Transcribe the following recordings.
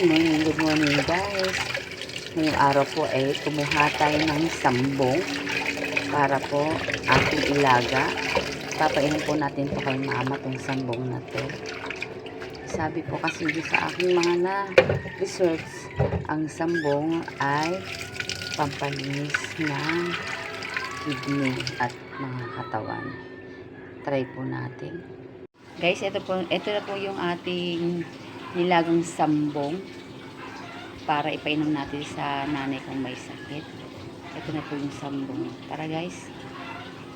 Good morning, good morning guys. Ngayong araw po ay kumuha tayo ng sambong para po ating ilaga. Papainom po natin to kay mama tong sambong na to. Sabi po kasi dito sa aking mga na research, ang sambong ay pampalinis ng kidney at mga katawan. Try po natin. Guys, ito po, ito na po yung ating nilagang sambong para ipainom natin sa nanay kung may sakit. Ito na po yung sambong. Tara guys,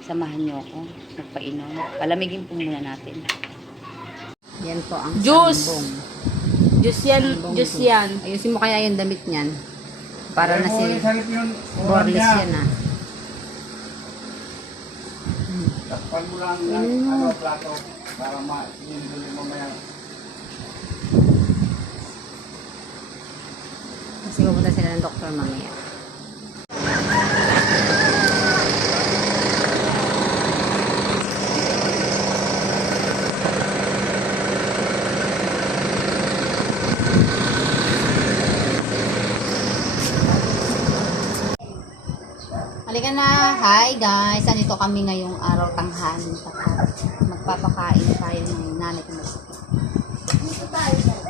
samahan niyo ako. Magpainom. Palamigin po muna natin. Yan po ang Juice! sambong. Diyos yan, Sambong Diyos juice. yan. Ayusin mo kaya yung damit niyan. Para na si. Borles yan ah. Takpan mo lang ng ano, plato para ma-hindi mamaya. Kasi pupunta sila ng doktor mamaya. Halika na. Hi guys. Andito kami ngayong araw tanghali. Magpapakain tayo ng nanay ko.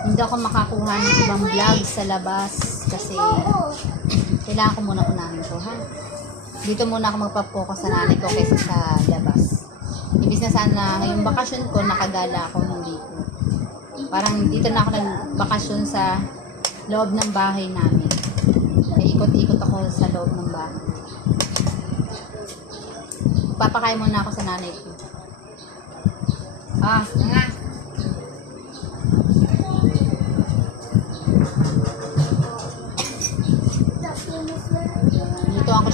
Hindi ako makakuha ng ibang vlog sa labas kasi kailangan ko muna unahin to ha. Dito muna ako magpa-focus sa nanay ko kaysa sa labas. Ibig na sana ngayong bakasyon ko nakagala ako hindi ko. Parang dito na ako nagbakasyon sa loob ng bahay namin. Ikot-ikot ako sa loob ng bahay. Papakain muna ako sa nanay ko. Ah, nga.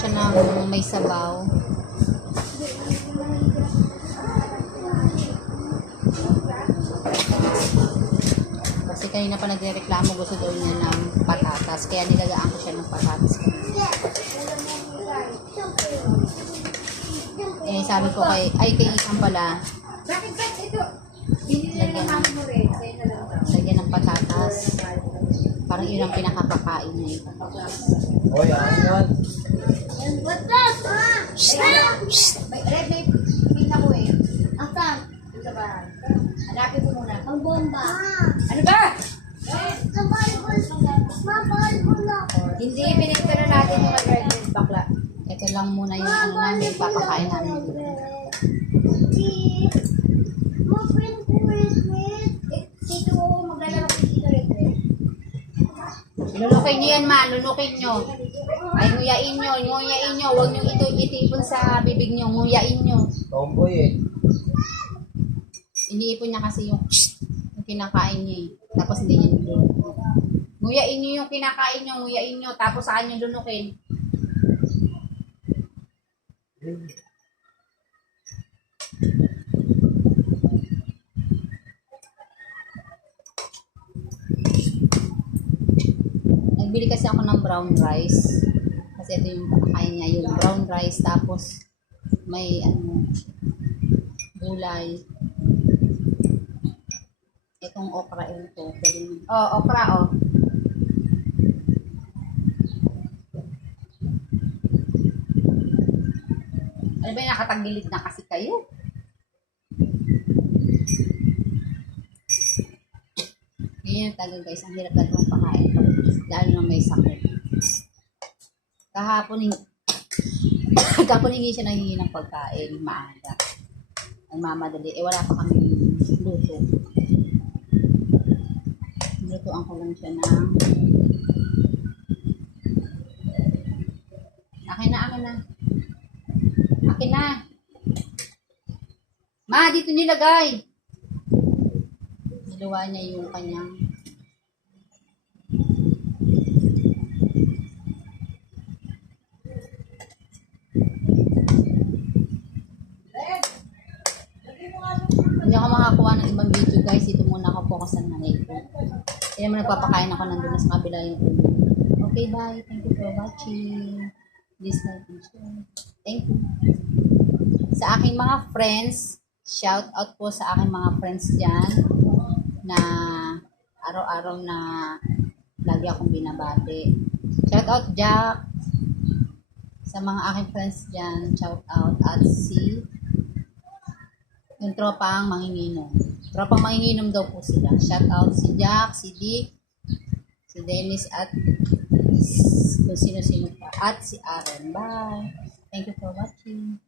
Siya ng may sabaw. Kasi kanina pa nagre-reklamo gusto daw niya ng patatas. Kaya nilagaan ko siya ng patatas. Eh, sabi ko kay, ay kay Isang pala, lagyan ng, lagyan ng patatas. Parang yun ang pinakapakain niya yung patatas. O yan, yan. May red may pita ko eh. Asan? Sa bahay. Hanapin ko muna. Ang bomba. Ano ba? Hindi, pinigta na natin yung red red bakla. Ito lang muna yung ano namin, papakain namin. Eh, Sito ko maglalaro ko dito red red. Lunukin nyo yan, ma. Lunukin nyo. Ay, nguyain nyo. Nguyain nyo. Huwag nyo ito itipon sa bibig nyo. Nguyain nyo. Tomboy eh. Iniipon niya kasi yung, yung kinakain niya eh. Tapos hindi niya nilulukin. Nguyain nyo yung kinakain nyo. Nguyain nyo. Tapos saan nyo lunukin. Nagbili kasi ako ng brown rice. Kasi ito yung kinakain niya. Yung brown rice. Tapos may ano, gulay. Itong okra ito. Pwede Oh, okra oh. Ano ba yung nakatagilid na kasi kayo? Ganyan talaga guys. Ang hirap talaga pakain lalo na may sakit. Kahapon, kahapon hindi siya nanghingi ng pagkain. Maaga. Nagmamadali. Eh wala pa kami luto. Lutoan ko lang siya ng Akin na, akin na. Akin na. Ma, dito nilagay. Niluwa niya yung kanyang Hindi ako makakuha ng ibang video guys. Dito muna ako nanay ko. Kaya naman nagpapakain ako nandun na sa kabila yung ulo. Okay, bye. Thank you for watching. This my video. Thank you. Sa aking mga friends, shout out po sa aking mga friends dyan na araw-araw na Lagi akong binabati. Shout out Jack. Sa mga aking friends dyan, shout out. At si yung tropang manginginom. Tropang manginginom daw po sila. Shout out si Jack, si Dick, si Dennis at kung sino-sino pa. At si Aaron. Bye. Thank you for watching.